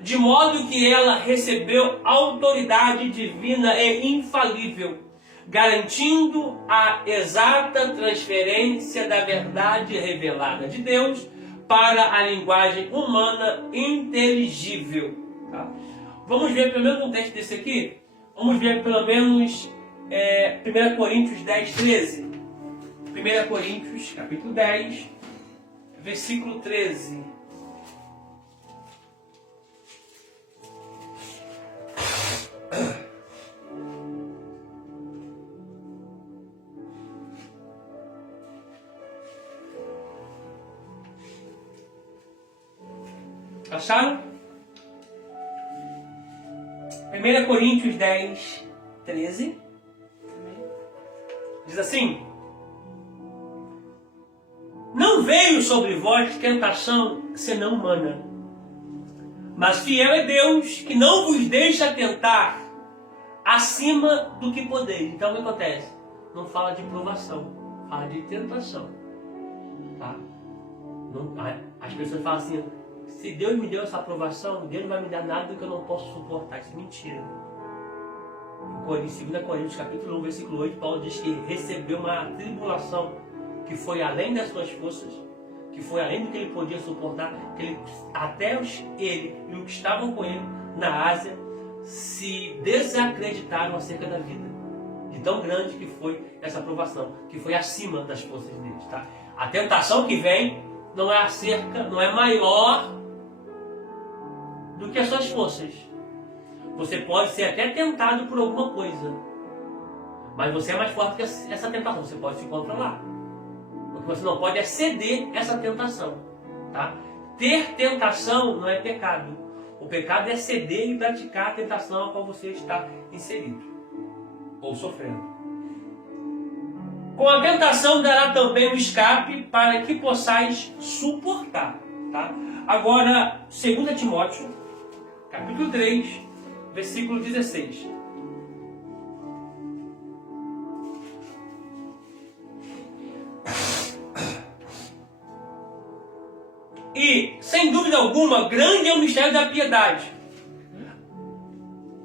de modo que ela recebeu autoridade divina e infalível, garantindo a exata transferência da verdade revelada de Deus para a linguagem humana inteligível. Tá? Vamos ver pelo menos um texto desse aqui? Vamos ver pelo menos 1 Coríntios 10, 13. 1 Coríntios, capítulo 10, versículo 13. Acharam? 1 Coríntios 10, 13. Diz assim: não veio sobre vós tentação senão humana, mas fiel é Deus que não vos deixa tentar acima do que podeis. Então o que acontece? Não fala de provação, fala de tentação. Tá? As pessoas falam assim: se Deus me deu essa aprovação, Deus não vai me dar nada do que eu não posso suportar. Isso é mentira. Em 2 Coríntios capítulo 1, versículo 8, Paulo diz que recebeu uma tribulação que foi além das suas forças, que foi além do que ele podia suportar, que até ele e os que estavam com ele na Ásia se desacreditaram acerca da vida. De tão grande que foi essa aprovação, que foi acima das forças deles. Tá? A tentação que vem não é maior do que as suas forças. Você pode ser até tentado por alguma coisa, mas você é mais forte que essa tentação. Você pode se controlar. O que você não pode é ceder essa tentação. Tá? Ter tentação não é pecado. O pecado é ceder e praticar a tentação a qual você está inserido ou sofrendo. Com a tentação dará também um escape para que possais suportar. Tá? Agora, 2 Timóteo, capítulo 3, versículo 16. E, sem dúvida alguma, grande é o mistério da piedade.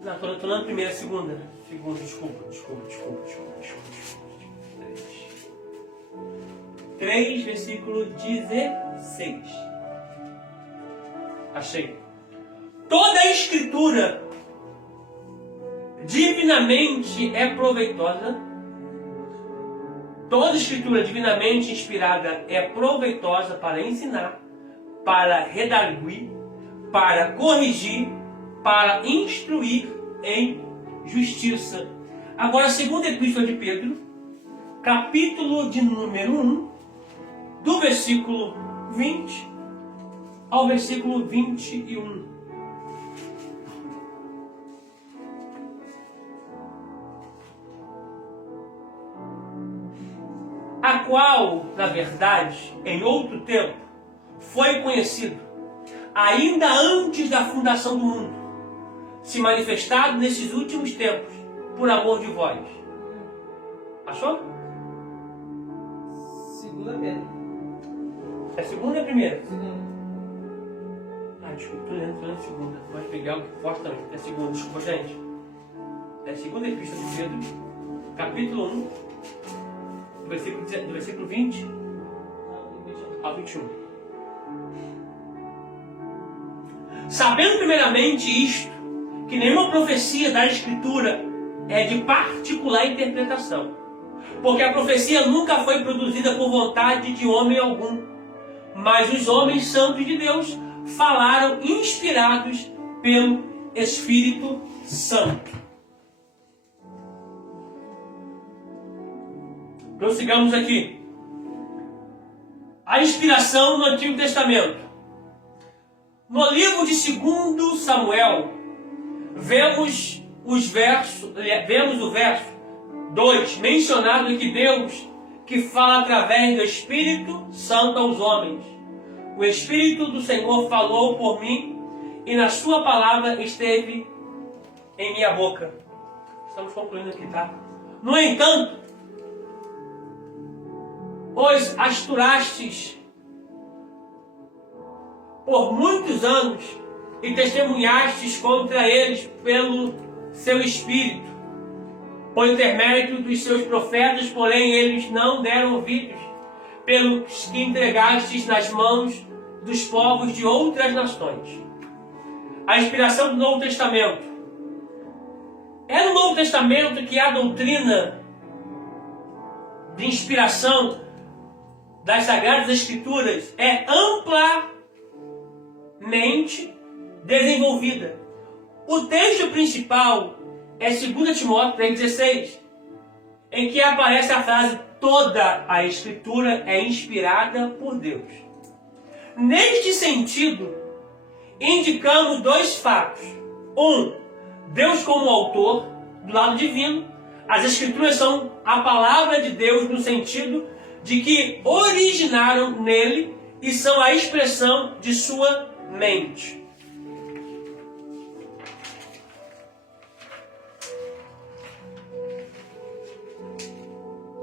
Não, estou falando primeira, segunda. Desculpa. 3, versículo 16. Achei. Toda a escritura divinamente é proveitosa. Toda escritura divinamente inspirada é proveitosa para ensinar, para redarguir, para corrigir, para instruir em justiça. Agora, a segunda epístola de Pedro, capítulo de número 1, do versículo 20 ao versículo 21. A qual, na verdade, em outro tempo, foi conhecido, ainda antes da fundação do mundo, se manifestado nesses últimos tempos, por amor de vós. Achou? 2 Pedro. É segunda ou é primeira? Segunda. Desculpa, estou lendo segunda. Pode pegar o que forte também. É segunda, desculpa, gente. É a segunda epístola de Pedro, capítulo 1, do versículo 20 ao 21. Sabendo primeiramente isto, que nenhuma profecia da Escritura é de particular interpretação, porque a profecia nunca foi produzida por vontade de homem algum, mas os homens santos de Deus falaram inspirados pelo Espírito Santo. Prossigamos aqui. A inspiração no Antigo Testamento. No livro de 2 Samuel, vemos o verso 2, mencionado que Deus que fala através do Espírito Santo aos homens. O Espírito do Senhor falou por mim e na sua palavra esteve em minha boca. Estamos concluindo aqui, tá? No entanto, os asturastes por muitos anos e testemunhastes contra eles pelo seu Espírito, por intermédio dos seus profetas, porém eles não deram ouvidos, pelos que entregastes nas mãos dos povos de outras nações. A inspiração do Novo Testamento. É no Novo Testamento que a doutrina de inspiração das Sagradas Escrituras é amplamente desenvolvida. O texto principal é 2 Timóteo 3,16, em que aparece a frase: toda a Escritura é inspirada por Deus. Neste sentido, indicamos dois fatos. Deus como autor, do lado divino, As Escrituras são a palavra de Deus no sentido de que originaram nele e são a expressão de sua mente.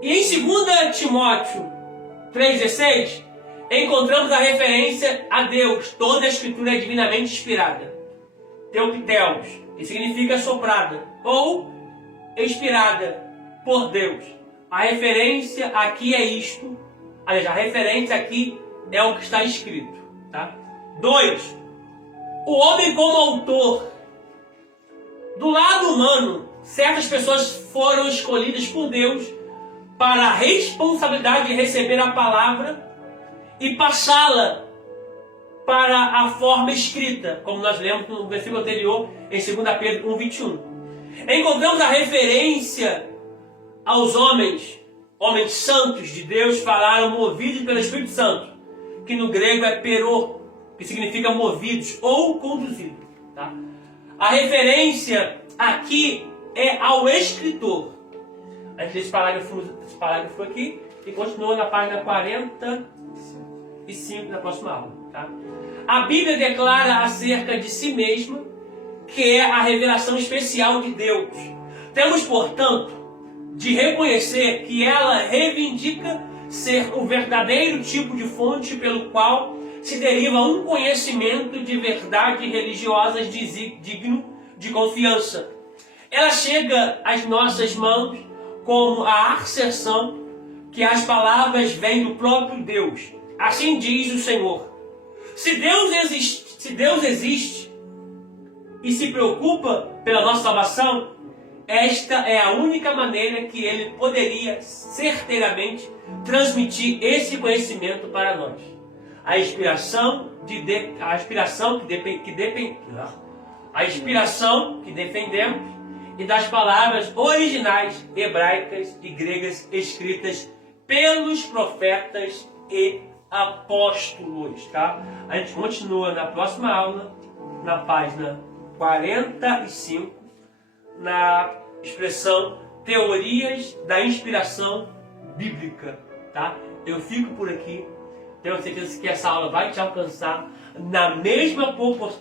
E em 2 Timóteo 3,16, encontramos a referência a Deus. Toda a Escritura é divinamente inspirada. Teoptelos, que significa soprada, ou inspirada por Deus. A referência aqui é isto. Aliás, a referência aqui é o que está escrito. Tá? 2. O homem como autor. Do lado humano, certas pessoas foram escolhidas por Deus para a responsabilidade de receber a palavra e passá-la para a forma escrita, como nós lemos no versículo anterior, em 2 Pedro 1,21. Encontramos a referência aos homens santos de Deus, falaram movidos pelo Espírito Santo, que no grego é perô, que significa movidos ou conduzidos. Tá? A referência aqui é ao escritor. A gente lê esse parágrafo aqui e continua na página 45 da próxima aula. Tá? A Bíblia declara acerca de si mesma que é a revelação especial de Deus. Temos, portanto, de reconhecer que ela reivindica ser o verdadeiro tipo de fonte pelo qual se deriva um conhecimento de verdades religiosas digno de confiança. Ela chega às nossas mãos como a asserção que as palavras vêm do próprio Deus. Assim diz o Senhor. Se Deus existe e se preocupa pela nossa salvação, esta é a única maneira que Ele poderia certeiramente transmitir esse conhecimento para nós. A inspiração que defendemos e das palavras originais hebraicas e gregas escritas pelos profetas e apóstolos. Tá? A gente continua na próxima aula, na página 45, na expressão teorias da inspiração bíblica. Tá? Eu fico por aqui. Tenho certeza que essa aula vai te alcançar na mesma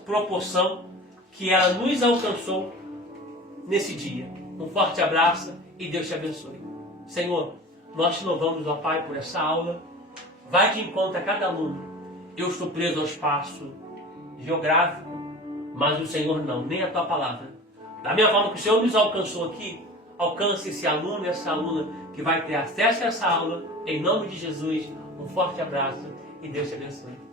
proporção que ela nos alcançou nesse dia. Um forte abraço e Deus te abençoe. Senhor, nós te louvamos, ó Pai, por essa aula. Vai de encontro a cada aluno. Eu estou preso ao espaço geográfico, mas o Senhor não, nem a tua palavra. Da mesma forma que o Senhor nos alcançou aqui, alcance esse aluno e essa aluna que vai ter acesso a essa aula. Em nome de Jesus, um forte abraço e Deus te abençoe.